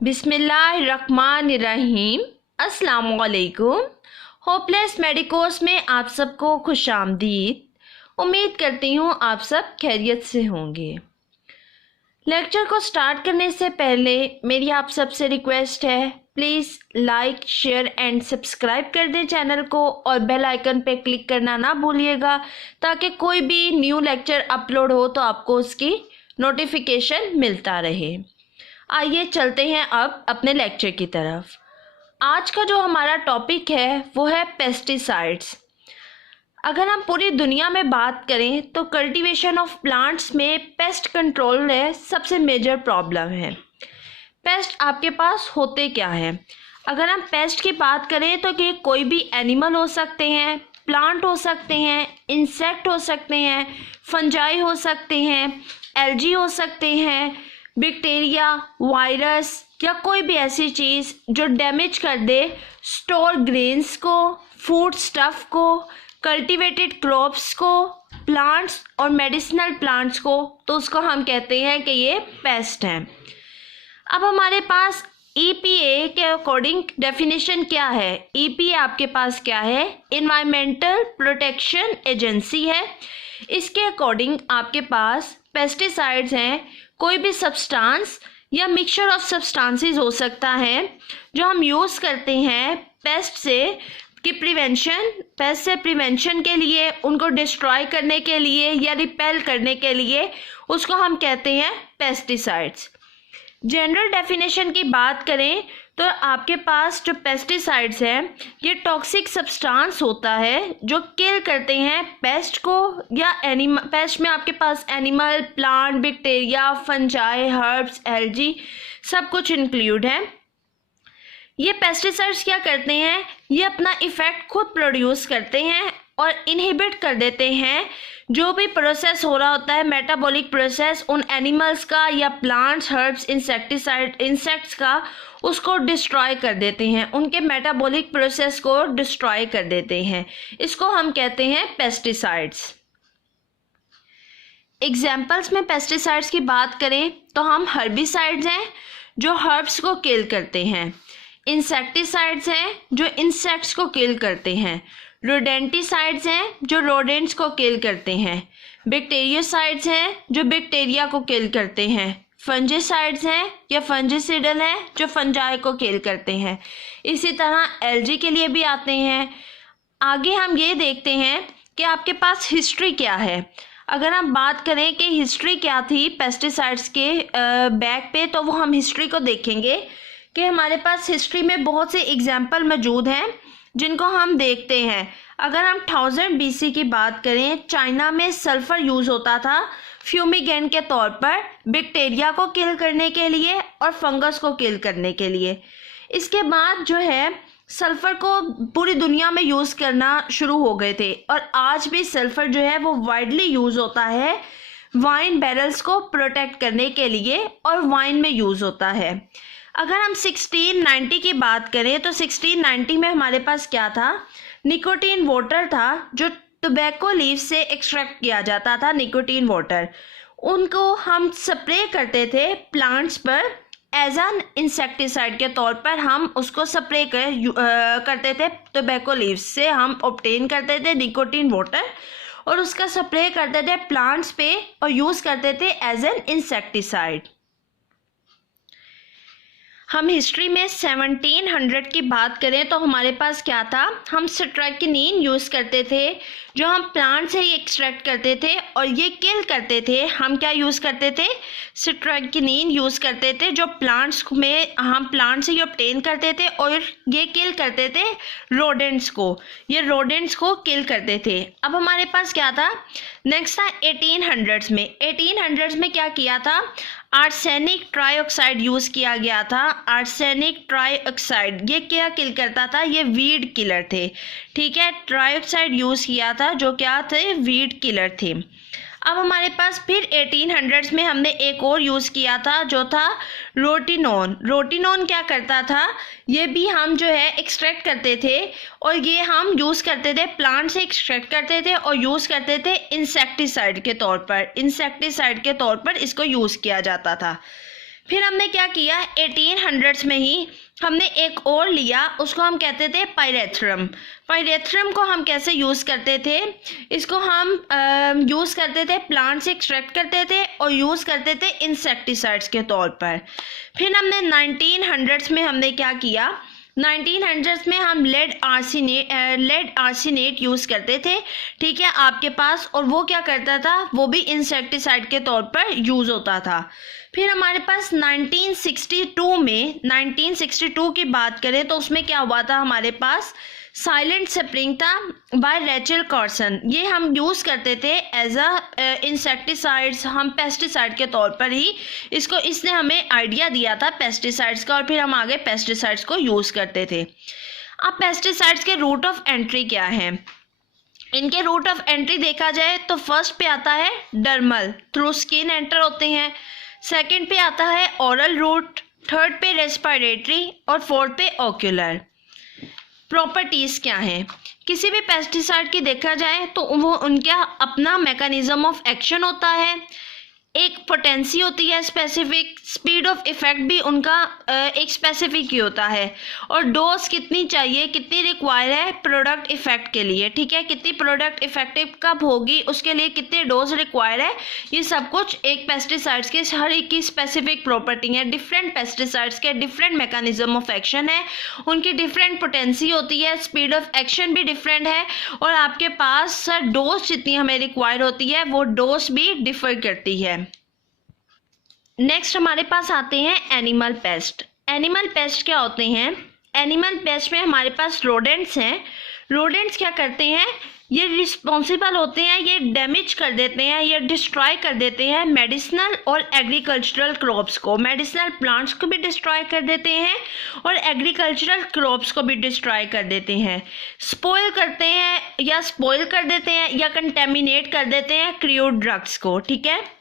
बिस्मिल्लाहिर्रहमानिर्रहीम। अस्सलामुअलैकुम। Hopeless medicos में आप सबको खुशामदीद। उम्मीद करती हूँ आप सब खैरियत से होंगे। लेक्चर को स्टार्ट करने से पहले मेरी आप सबसे रिक्वेस्ट है, please like share and subscribe कर दें चैनल को और बेल आइकन पे क्लिक करना ना भूलिएगा, ताकि कोई भी न्यू लेक्चर अपलोड हो तो आपको उसकी नोटिफिकेशन मिलता रहे। आइए चलते हैं अब अपने लेक्चर की तरफ। आज का जो हमारा टॉपिक है वो है पेस्टिसाइड्स। अगर हम पूरी दुनिया में बात करें तो कल्टीवेशन ऑफ प्लांट्स में पेस्ट कंट्रोल है सबसे मेजर प्रॉब्लम है। पेस्ट आपके पास होते क्या हैं? अगर हम पेस्ट की बात करें तो कि कोई भी एनिमल हो सकते हैं, प्लांट हो सकते हैं, इंसेक्ट हो सकते हैं, फंजाई हो सकते हैं, एल्गी हो सकते हैं, बैक्टीरिया, वायरस या कोई भी ऐसी चीज़ जो डैमेज कर दे स्टोर ग्रेन्स को, फूड स्टफ को, कल्टीवेटेड क्रॉप्स को, प्लांट्स और मेडिसिनल प्लांट्स को, तो उसको हम कहते हैं कि ये पेस्ट हैं। अब हमारे पास EPA के अकॉर्डिंग डेफिनेशन क्या है? EPA आपके पास क्या है? इन्वायरमेंटल प्रोटेक्शन एजेंसी है। इसके अकॉर्डिंग आपके पास पेस्टिसाइड्स हैं कोई भी सब्सटेंस या मिक्सचर ऑफ सब्सटेंसेस हो सकता है जो हम यूज़ करते हैं पेस्ट से पेस्ट से प्रिवेंशन के लिए, उनको डिस्ट्रॉय करने के लिए या रिपेल करने के लिए, उसको हम कहते हैं पेस्टिसाइड्स। जनरल डेफिनेशन की बात करें तो आपके पास जो पेस्टिसाइड्स हैं ये टॉक्सिक सब्सटेंस होता है जो किल करते हैं पेस्ट को या एनिमल। पेस्ट में आपके पास animal, plant, bacteria, fungi, herbs, algae सब कुछ इंक्लूड है। ये पेस्टिसाइड्स क्या करते हैं? ये अपना इफ़ेक्ट खुद प्रोड्यूस करते हैं और इनहिबिट कर देते हैं जो भी प्रोसेस हो रहा होता है, मेटाबॉलिक प्रोसेस उन एनिमल्स का या प्लांट्स, हर्ब्स, इंसेक्ट्स का, उसको डिस्ट्रॉय कर देते हैं, उनके मेटाबॉलिक प्रोसेस को डिस्ट्रॉय कर देते हैं। इसको हम कहते हैं पेस्टिसाइड्स। एग्जाम्पल्स में पेस्टिसाइड्स की बात करें तो हम हर्बिसाइड्स हैं जो हर्ब्स को किल करते हैं, इंसेक्टिसाइड्स हैं जो इंसेक्ट्स को किल करते हैं, रोडेंटिसाइड्स हैं जो रोडेंट्स को किल करते हैं, बैक्टीरियोसाइड्स हैं जो बैक्टीरिया को किल करते हैं, फंजिसाइड्स हैं या फंजिसिडल हैं जो फंजाई को किल करते हैं। इसी तरह एल्गी के लिए भी आते हैं। आगे हम ये देखते हैं कि आपके पास हिस्ट्री क्या है। अगर हम बात करें कि हिस्ट्री क्या थी पेस्टिसाइड्स के बैक पे, तो वो हम हिस्ट्री को देखेंगे कि हमारे पास हिस्ट्री में बहुत से एग्जाम्पल मौजूद हैं जिनको हम देखते हैं। अगर हम 1000 BC की बात करें, चाइना में सल्फ़र यूज़ होता था फ्यूमिगेंट के तौर पर बैक्टीरिया को किल करने के लिए और फंगस को किल करने के लिए। इसके बाद जो है सल्फ़र को पूरी दुनिया में यूज़ करना शुरू हो गए थे और आज भी सल्फ़र जो है वो वाइडली यूज़ होता है वाइन बैरल्स को प्रोटेक्ट करने के लिए और वाइन में यूज़ होता है। अगर हम 1690 की बात करें तो 1690 में हमारे पास क्या था? निकोटीन वाटर था जो टोबैको लीफ से एक्सट्रैक्ट किया जाता था। निकोटीन वाटर उनको हम स्प्रे करते थे प्लांट्स पर एज एन इंसेक्टिसाइड के तौर पर, हम उसको स्प्रे करते थे। टोबैको लीफ से हम ऑब्टेन करते थे निकोटीन वाटर और उसका स्प्रे करते थे प्लांट्स पे और यूज़ करते थे एज एन इंसेक्टिसाइड। हम हिस्ट्री में 1700 की बात करें तो हमारे पास क्या था? हम स्ट्राइकिनिन यूज़ करते थे जो हम प्लांट से ही एक्सट्रैक्ट करते थे और ये किल करते थे। हम क्या यूज़ करते थे? स्ट्राइकिनिन यूज़ करते थे जो प्लांट्स में हम प्लांट से ही ऑब्टेन करते थे और ये किल करते थे रोडेंट्स को, ये रोडेंट्स को किल करते थे। अब हमारे पास क्या था? नेक्स्ट था 1800s में। 1800s में क्या किया था? आर्सेनिक ट्राईऑक्साइड यूज़ किया गया था। आर्सेनिक ट्राईऑक्साइड ये क्या किल करता था? ये वीड किलर थे। ठीक है, ट्राईऑक्साइड यूज़ किया था जो क्या थे? वीड किलर थे। अब हमारे पास फिर 1800s में हमने एक और यूज़ किया था जो था रोटिनोन। रोटिनोन क्या करता था? ये भी हम जो है एक्सट्रैक्ट करते थे और ये हम यूज़ करते थे, प्लांट से एक्सट्रैक्ट करते थे और यूज़ करते थे इंसेक्टिसाइड के तौर पर। इंसेक्टिसाइड के तौर पर इसको यूज़ किया जाता था। फिर हमने क्या किया, 1800s में ही हमने एक और लिया, उसको हम कहते थे पायरेथ्रम। पायरेथ्रम को हम कैसे यूज़ करते थे, इसको हम यूज़ करते थे, प्लांट से एक्सट्रैक्ट करते थे और यूज़ करते थे इंसेक्टिसाइड्स के तौर पर। फिर हमने 1900s में हमने क्या किया, 1900s में हम लेड आर्सेनेट यूज़ करते थे, ठीक है, आपके पास, और वो क्या करता था, वो भी इंसेक्टिसाइड के तौर पर यूज़ होता था। फिर हमारे पास 1962 की बात करें तो उसमें क्या हुआ था, हमारे पास साइलेंट स्प्रिंग था बाय रेचल कार्सन। ये हम यूज़ करते थे एज अ इंसेक्टिसाइड्स, हम पेस्टिसाइड के तौर पर ही इसको, इसने हमें आइडिया दिया था पेस्टिसाइड्स का, और फिर हम आगे पेस्टिसाइड्स को यूज़ करते थे। अब पेस्टिसाइड्स के रूट ऑफ एंट्री क्या है, इनके रूट ऑफ एंट्री देखा जाए तो फर्स्ट पे आता है डर्मल, थ्रू स्किन एंटर होते हैं। सेकंड पे आता है ओरल रूट, थर्ड पे रेस्पिरेटरी और फोर्थ पे ओक्यूलर। प्रॉपर्टीज़ क्या हैं, किसी भी पेस्टिसाइड की देखा जाए तो वो उनका अपना मैकेनिज्म ऑफ एक्शन होता है, एक पोटेंसी होती है स्पेसिफिक, स्पीड ऑफ इफेक्ट भी उनका एक स्पेसिफिक ही होता है, और डोज कितनी चाहिए, कितनी रिक्वायर है प्रोडक्ट इफेक्ट के लिए, ठीक है, कितनी प्रोडक्ट इफेक्टिव कब होगी, उसके लिए कितने डोज रिक्वायर है, ये सब कुछ एक पेस्टिसाइड्स के हर एक की स्पेसिफिक प्रॉपर्टी है। डिफरेंट पेस्टिसाइड्स के डिफरेंट मैकेनिज्म ऑफ एक्शन है, उनकी डिफरेंट पोटेंसी होती है, स्पीड ऑफ एक्शन भी डिफरेंट है, और आपके पास डोज जितनी हमें रिक्वायर होती है वो डोज भी डिफर करती है। नेक्स्ट हमारे पास आते हैं एनिमल पेस्ट। एनिमल पेस्ट क्या होते हैं, एनिमल पेस्ट में हमारे पास रोडेंट्स हैं। रोडेंट्स क्या करते हैं, ये रिस्पॉन्सिबल होते हैं, ये डैमेज कर देते हैं, ये डिस्ट्रॉय कर देते हैं मेडिसिनल और एग्रीकल्चरल क्रॉप्स को, मेडिसिनल प्लांट्स को भी डिस्ट्रॉय कर देते हैं और एग्रीकल्चरल क्रॉप्स को भी डिस्ट्रॉय कर देते हैं, स्पॉइल करते हैं या स्पॉइल कर देते हैं या कंटेमिनेट कर देते हैं क्रूड ड्रग्स को, ठीक है।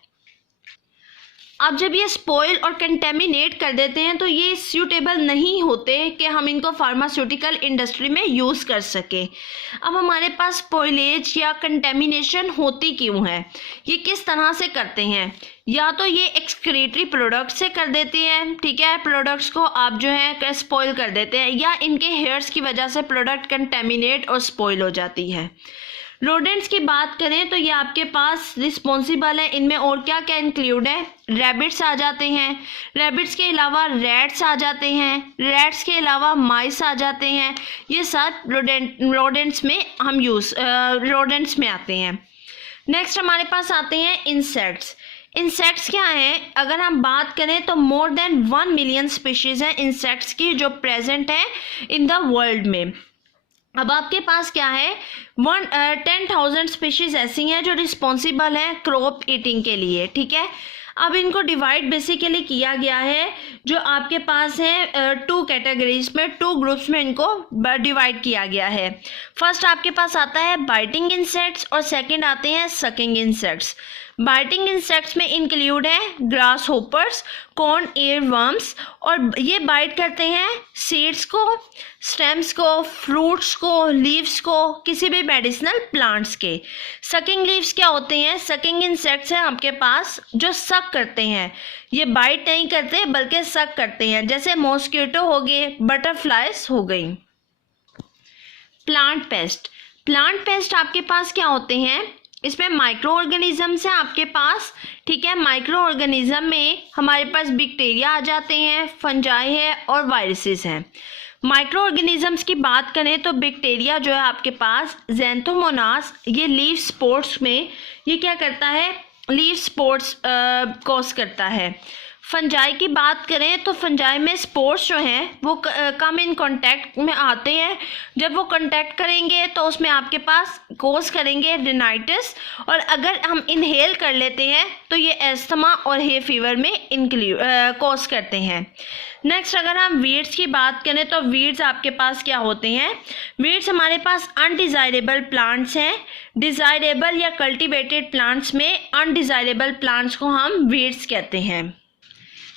अब जब ये स्पॉइल और कंटेमिनेट कर देते हैं तो ये सूटेबल नहीं होते कि हम इनको फार्मास्यूटिकल इंडस्ट्री में यूज़ कर सके। अब हमारे पास स्पॉइलेज या कंटेमिनेशन होती क्यों है, ये किस तरह से करते हैं, या तो ये एक्सक्रीटरी प्रोडक्ट से कर देते हैं, ठीक है, प्रोडक्ट्स को आप जो है स्पॉइल कर देते हैं, या इनके हेयर्स की वजह से प्रोडक्ट कंटेमिनेट और स्पॉइल हो जाती है। रोडेंट्स की बात करें तो ये आपके पास रिस्पॉन्सिबल है, इनमें और क्या क्या इंक्लूड है, रैबिट्स आ जाते हैं, रैबिट्स के अलावा रैट्स आ जाते हैं, रैट्स के अलावा माइस आ जाते हैं, ये सब रोडेंट्स में हम रोडेंट्स में आते हैं। नेक्स्ट हमारे पास आते हैं इंसेक्ट्स। इंसेक्ट्स क्या हैं, अगर हम बात करें तो मोर देन 1 मिलियन स्पीशीज़ हैं इंसेक्ट्स की जो प्रेजेंट है इन द वर्ल्ड में। अब आपके पास क्या है, 10,000 स्पीशीज ऐसी हैं जो रिस्पॉन्सिबल हैं क्रॉप ईटिंग के लिए, ठीक है। अब इनको डिवाइड बेसिकली किया गया है, जो आपके पास है 2 कैटेगरीज में, 2 ग्रुप्स में इनको डिवाइड किया गया है। फर्स्ट आपके पास आता है बाइटिंग इंसेक्ट्स और सेकंड आते हैं सकिंग इंसेक्ट्स। बाइटिंग इंसेक्ट्स में इंक्लूड है grass hoppers, corn air worms, और ये बाइट करते हैं सीड्स को, स्टेम्स को, फ्रूट्स को, लीव्स को, किसी भी मेडिसिनल प्लांट्स के। सकिंग लीव्स क्या होते हैं, सकिंग इंसेक्ट्स हैं आपके पास जो सक करते हैं, ये बाइट नहीं करते बल्कि सक करते हैं, जैसे मॉस्किटो हो गए, बटरफ्लाइज हो गई। प्लांट पेस्ट, प्लांट पेस्ट आपके पास क्या होते हैं, इसमें माइक्रो ऑर्गेनिजम्स हैं आपके पास, ठीक है। माइक्रो ऑर्गेनिज्म में हमारे पास बैक्टीरिया आ जाते हैं, फंजाई है और वायरसेस हैं। माइक्रो ऑर्गेनिजम्स की बात करें तो बैक्टीरिया जो है आपके पास ज़ैंथोमोनास, ये लीव स्पोर्स में ये क्या करता है, लीव स्पोर्स कॉज करता है। फंजाई की बात करें तो फंजाई में स्पोर्स जो हैं वो कम इन कांटेक्ट में आते हैं, जब वो कांटेक्ट करेंगे तो उसमें आपके पास कोज करेंगे रिनाइटिस, और अगर हम इनहेल कर लेते हैं तो ये एस्थमा और हे फीवर में कोज करते हैं। नेक्स्ट अगर हम वीड्स की बात करें तो वीड्स आपके पास क्या होते हैं, वीड्स हमारे पास अनडिज़ायरेबल प्लांट्स हैं। डिज़ायरेबल या कल्टिवेटेड प्लांट्स में अनडिज़ायरेबल प्लांट्स को हम वीड्स कहते हैं।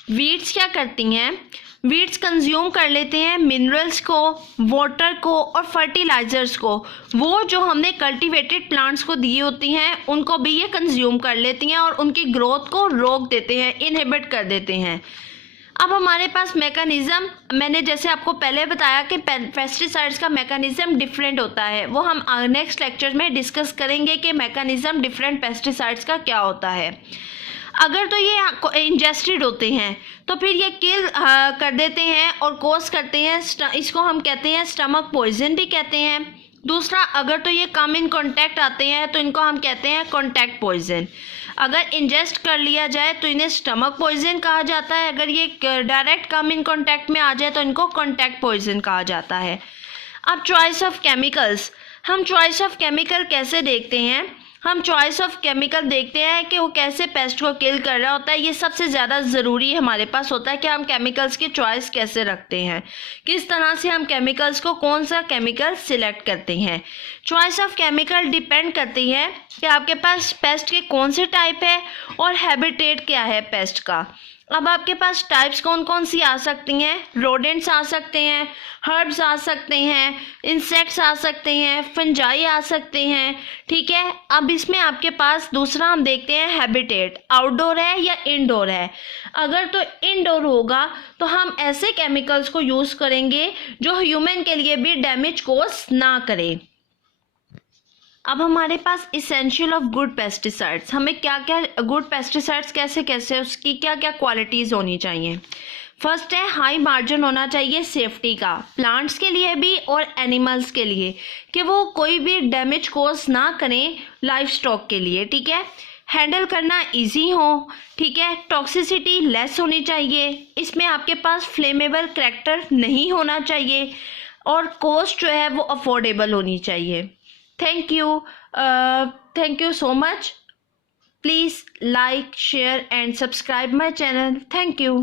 वीड्स क्या करती हैं, वीड्स कंज्यूम कर लेते हैं मिनरल्स को, वाटर को और फर्टिलाइजर्स को, वो जो हमने कल्टीवेटेड प्लांट्स को दी होती हैं उनको भी ये कंज्यूम कर लेती हैं और उनकी ग्रोथ को रोक देते हैं, इनहिबिट कर देते हैं। अब हमारे पास मैकेनिज़्म, मैंने जैसे आपको पहले बताया कि पेस्टिसाइड्स का मैकेनिज़्म डिफरेंट होता है, वो हम नेक्स्ट लेक्चर में डिस्कस करेंगे कि मैकेनिज़्म डिफरेंट पेस्टिसाइड्स का क्या होता है। अगर तो ये इंजेस्टेड होते हैं तो फिर ये किल कर देते हैं और कोज करते हैं, इसको हम कहते हैं स्टमक पॉइजन भी कहते हैं। दूसरा, अगर तो ये कम इन कांटेक्ट आते हैं तो इनको हम कहते हैं कांटेक्ट पॉइजन। अगर इंजेस्ट कर लिया जाए तो इन्हें स्टमक पॉइजन कहा जाता है। अगर ये डायरेक्ट कम इन कांटेक्ट में आ जाए तो इनको कांटेक्ट पॉइजन कहा जाता है। अब चॉइस ऑफ केमिकल्स, हम चॉइस ऑफ केमिकल कैसे देखते हैं? हम चॉइस ऑफ केमिकल देखते हैं कि वो कैसे पेस्ट को किल कर रहा होता है। ये सबसे ज़्यादा ज़रूरी हमारे पास होता है कि हम केमिकल्स की चॉइस कैसे रखते हैं, किस तरह से हम केमिकल्स को, कौन सा केमिकल सिलेक्ट करते हैं। चॉइस ऑफ केमिकल डिपेंड करती है कि आपके पास पेस्ट के कौन से टाइप है और हैबिटेट क्या है पेस्ट का। अब आपके पास टाइप्स कौन कौन सी आ सकती हैं? रोडेंट्स आ सकते हैं, हर्ब्स आ सकते हैं, इंसेक्ट्स आ सकते हैं, फंजाई आ सकते हैं, ठीक है। अब इसमें आपके पास दूसरा हम देखते हैं हैबिटेट, आउटडोर है या इनडोर है। अगर तो इनडोर होगा तो हम ऐसे केमिकल्स को यूज़ करेंगे जो ह्यूमन के लिए भी डैमेज कोज ना करे। अब हमारे पास इसेंशियल ऑफ गुड पेस्टिसाइड्स, हमें क्या क्या गुड पेस्टिसाइड्स कैसे कैसे, उसकी क्या क्या क्वालिटीज़ होनी चाहिए। फर्स्ट है हाई मार्जिन होना चाहिए सेफ्टी का, प्लांट्स के लिए भी और एनिमल्स के लिए, कि वो कोई भी डैमेज कोज ना करें लाइफ स्टॉक के लिए, ठीक है। हैंडल करना इजी हो, ठीक है। टॉक्सिसिटी लेस होनी चाहिए, इसमें आपके पास फ्लेमेबल करैक्टर नहीं होना चाहिए और कॉस्ट जो है वो अफोर्डेबल होनी चाहिए। Thank you so much. Please like, share and subscribe my channel. Thank you.